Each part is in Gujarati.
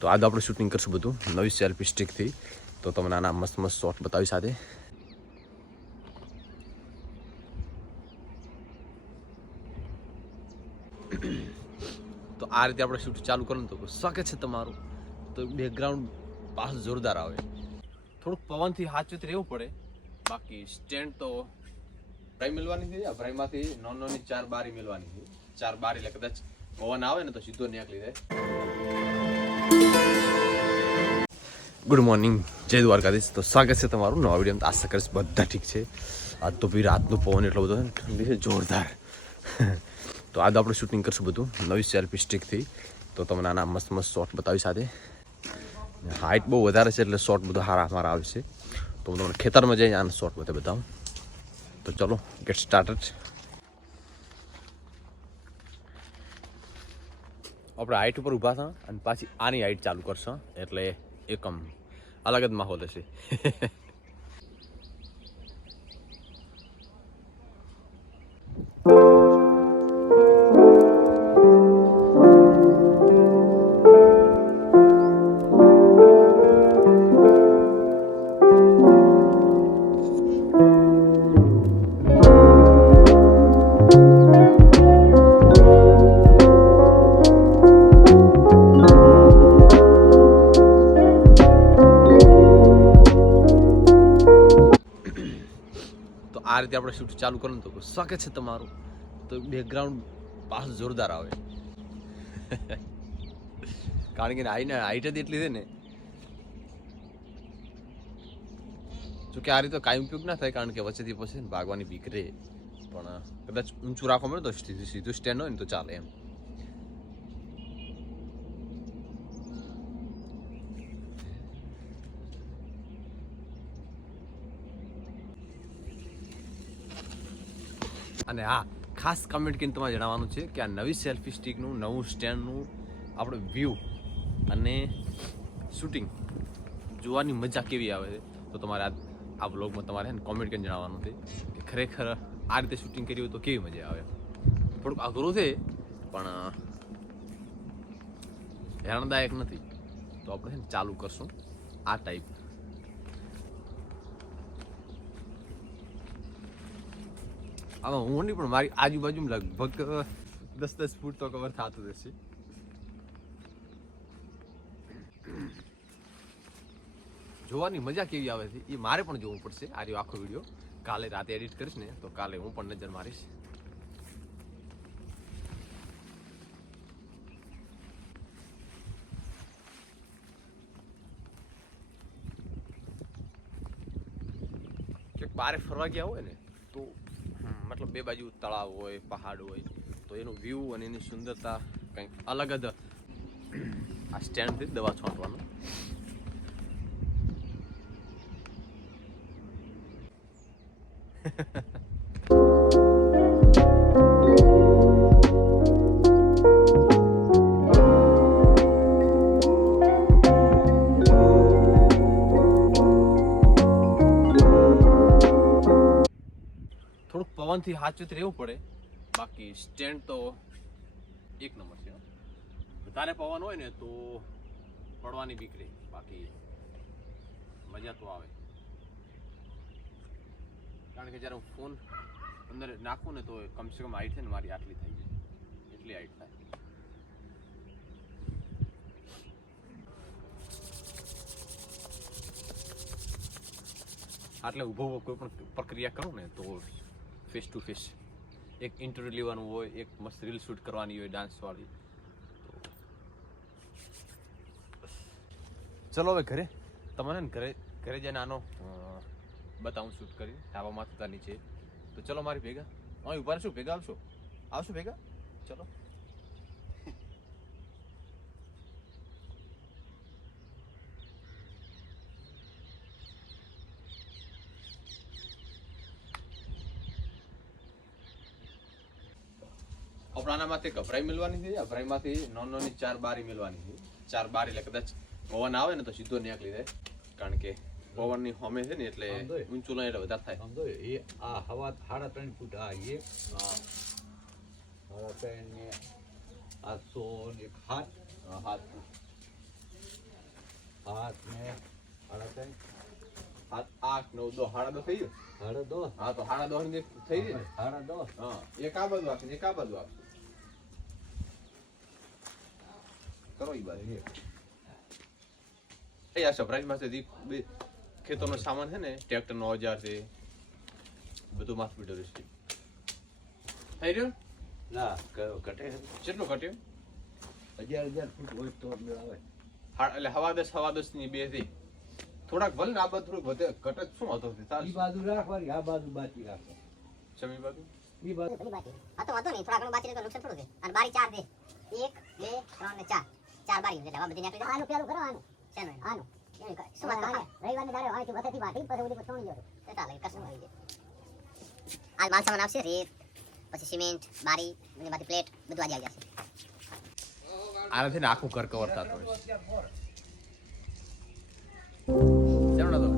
તો આજે આપણે શૂટિંગ કરશું બધું નવી સેલ્ફી સ્ટિકથી. તો તમને આના મસ્ત મસ્ત શોટ બતાવી સાથે. તો આ રીતે આપણે શૂટ ચાલુ કરીએ તો સ્વાગત છે તમારું. તો બેકગ્રાઉન્ડ પાસ જોરદાર આવે. થોડુંક પવનથી હાચવીત રહેવું પડે. બાકી સ્ટેન્ડ તો ફ્રાઈ મિલવાની છે. આ ફ્રાઈમાંથી નાની 4 બારી મિલવાની છે. 4 બારી એટલે કદાચ પવન આવે ને તો સીધો નીકળી જાય. ગુડ મોર્નિંગ, જય દ્વારકાધીશ. તો સ્વાગત છે તમારું નવા વિડીયોમાં. આશા કરીશ બધા ઠીક છે. આજ તો ભાઈ રાતનું પવન એટલો બધો ઠંડી છે જોરદાર. તો આજે આપણે શૂટિંગ કરશું બધું નવી સેલ્ફી સ્ટિકથી. તો તમને આના મસ્ત મસ્ત શોટ બતાવી સાથે. હાઇટ બહુ વધારે છે એટલે શોટ બધો સારા અમારા આવશે. તો હું તમને ખેતરમાં જઈને આના શોટ બધે બતાવું. તો ચલો ગેટ સ્ટાર્ટેડ. આપણે હાઇટ ઉપર ઊભા હતા અને પાછી આની હાઇટ ચાલુ કરશું એટલે એકમ અલગ જ માહોલ હશે. આ રીતે આપણે શૂટ ચાલુ કરીએ તો સ્વાગત છે તમારું. તો બેકગ્રાઉન્ડ પાસ જોરદાર આવે. કારણ કે હાઈટ જ એટલી છે ને. જોકે આ રીતે કાંઈ ઉપયોગ ના થાય કારણ કે વચ્ચેથી પછી ભાગવાની બીક રહે. પણ કદાચ ઊંચું રાખવા મળે તો સીધું સ્ટેન્ડ હોય ને તો ચાલે એમ. અને હા, ખાસ કમેન્ટ કરીને તમારે જણાવવાનું છે કે આ નવી સેલ્ફી સ્ટિકનું નવું સ્ટેન્ડનું આપણું વ્યૂ અને શૂટિંગ જોવાની મજા કેવી આવે છે. તો તમારે આ બ્લોગમાં તમારે કોમેન્ટ કરીને જણાવવાનું છે કે ખરેખર આ રીતે શૂટિંગ કર્યું હોય તો કેવી મજા આવે. થોડુંક અઘરું છે પણ હેરાનદાયક નથી. તો આપણે ચાલુ કરશું આ ટાઈપ. આમાં હું નહીં પણ મારી આજુબાજુમાં લગભગ 10 ફૂટ તો કવર થતું રહેશે. જોવાની મજા કેવી આવે છે એ મારે પણ જોવું પડશે. આ રહ્યો આખો વિડીયો કાલે રાતે એડિટ કરીશ ને તો કાલે હું પણ નજર મારીશ. ક્યાંક બારે ફરવા ગયા હોય ને તો મતલબ બે બાજુ તળાવ હોય, પહાડ હોય તો એનું વ્યૂ અને એની સુંદરતા કંઈક અલગ જ. આ સ્ટેન્ડથી દવા છાંટવાનું. થોડુંક પવનથી હાચવીત રહેવું પડે. બાકી સ્ટેન્ડ તો એક નંબર છે. વધારે પવન હોય ને તો પડવાની બીક રહે. બાકી મજા તો આવે. કારણ કે જ્યારે હું ફોન અંદર નાખું ને તો કમસે કમ હાઈટ છે ને મારી આટલી થઈ જાય. એટલી હાઈટ થાય. આટલે ઊભો કોઈ પણ પ્રક્રિયા કરું ને તો ફેસ ટુ ફેસ એક ઇન્ટરવ્યુ લેવાનું હોય, એક મસ્ત રીલ શૂટ કરવાની હોય ડાન્સવાળી. ચલો હવે ઘરે તમને ને ઘરે જઈને આનો બતાવું શૂટ કરી ધાબામાં થતા નીચે. તો ચલો મારી ભેગા અહીં ઉભા શું ભેગા આવશો ભેગા. ચલો આપણાનામાંથી કભરાઈ મિલવાની છે. અભરાઈમાંથી નાની 4 બારી મિલવાની છે. 4 બારી એટલે કદાચ પવન આવે ને તો સીધો નીકળી જાય. કારણ કે પવનની હોમે છે ને એટલે ઊંચું લઈ એટલે વધારે થાય. સમજો એ આ હવા 3.5 ફૂટ આ એક 3.5 ને 800 ને 7 ફૂટ 7 ને 8:30 7 8 9 10 સાડા 10 થઈ ગયું. 10:30 હા તો સાડા 10 ની થઈ ગઈ ને. 10:30 હા એક આ બાજુ આપી એક આ બાજુ આપી કરો ઈ બાજુ એ આ સરપ્રાઈઝ માં છે બે ખેતરનો સામાન છે ને ટ્રેક્ટર નો ઓજાર છે બધું માથ પીડો રહેશે થઈ રહ્યું ના કટે કેટલું ઘટ્યું 1000 ફૂટ હોય તો જ આવે. એટલે હવા 10 ની બે થી થોડાક ભલે ને આ બાજુ થોડુંક વધે ઘટે શું હતો ઈ ચાલશે બાજુ રાખવાની, આ બાજુ બાકી રાખો. જમી બાજુ ઈ બાજુ હતો નહીં થોડા ઘણું બાકી તો નુકસાન થોડું છે અને બારી 4 દે 1 2 3 ને 4 બારી એટલે હવે બધી નીકળી જાય. આનું પેલું કરો આનું શેનું આનું શું વાત કરો રવિવારની દાડે અહીંથી વતેથી વાટી પછી ઓલી છોડી ગયો તો ચાલે કશું આવી જાય. આ માલ સામાન આવશે રેત પછી સિમેન્ટ બારી બધી બાકી પ્લેટ બધું આજે આવી જશે. આનાથી ને આખું ઘર કવર થતો હોય ચાલો તો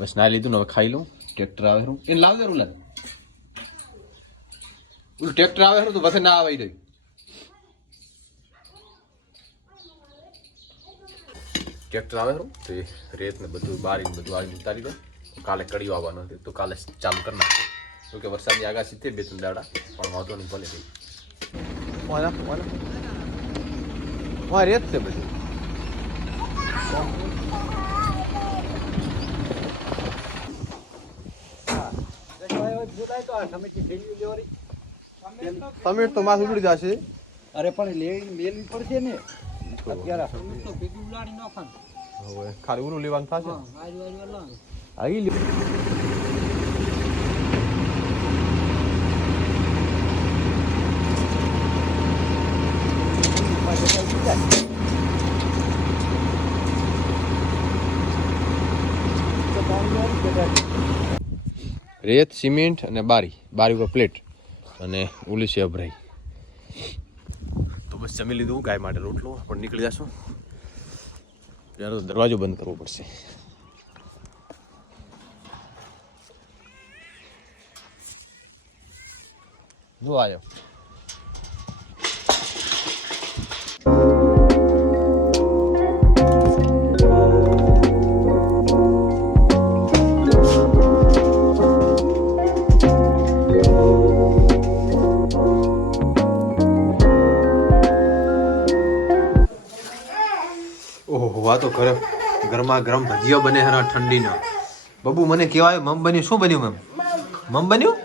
બસ ના લીધું ને હવે ખાઈ લઉં. ટ્રેક્ટર આવે હું એને લાવ દે રૂલા ઓલું ટ્રેક્ટર આવે તો પછી ના આવે રહ્યું. ટ્રેક્ટર આવે તો એ રેત ને બધું બારી ને બધું આવી ઉતારી દે. કાલે કડીઓ આવવાનો છે તો કાલે ચાલુ કરી નાખે કેમ કે વરસાદની આગાહી છે 2-3 દાડા પણ વાંધો નહીં ભલે ભાઈ રેત છે બધું સમીર તો માથું ઉડી જશે. અરે પણ લેવી પડશે ને અત્યારે સમીર તો ભેગી ઉલાડી નાખવાનું. હવે ખાલી ઉરું લેવાનું થશે આવી રેત સિમેન્ટ અને બારી ઉપર પ્લેટ અને ઓલી છે અભરાઈ. તો બસ જમી લીધું ગાય માટે રોટલો પણ નીકળી જશું ત્યારે તો દરવાજો બંધ કરવો પડશે. જો આવ્યો વાતો કરે ગરમા ગરમ ભજીયા બને હરા ઠંડીના. બબુ મને કહેવાય મમ બન્યું શું બન્યું મમ બન્યું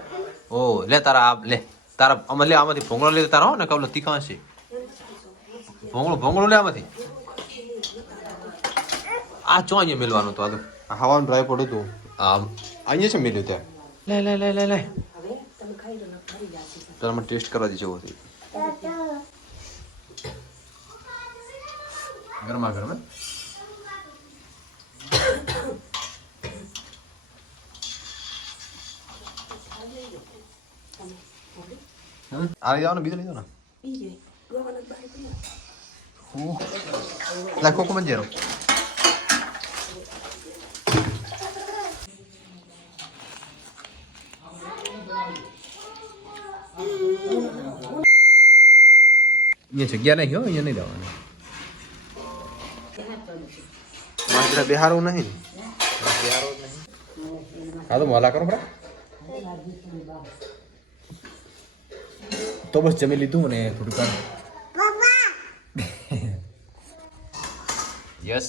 ઓ લે તારા લે તારા આમાં લે આમાંથી ભોંગળો લે તારા હો ને કબલો તીખા છે ભોંગળો લે આમાંથી આ ચો અહીંયા મેલવાનું તો આગળ હવાનું ડ્રાય પડ્યું હતું આમ અહીંયા છે મેલ્યું ત્યાં લે તારા મને ટેસ્ટ કરવા દીધો હતી ગરમા ગરમ આવી જાવ ને બીજો લીધો ને લાખો મંજેરો અહીંયા જગ્યા નહીં હો અહીંયા નહીં જવાનું માત્ર બિહારું નહીં હા તો મોલા કરો બરા તો બસ જમી લીધું ને થોડુંક યસ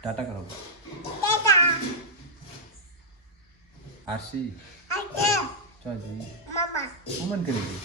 ટાટા કરો આરસી Ada ચાજી mama. મમન કરી ગઈ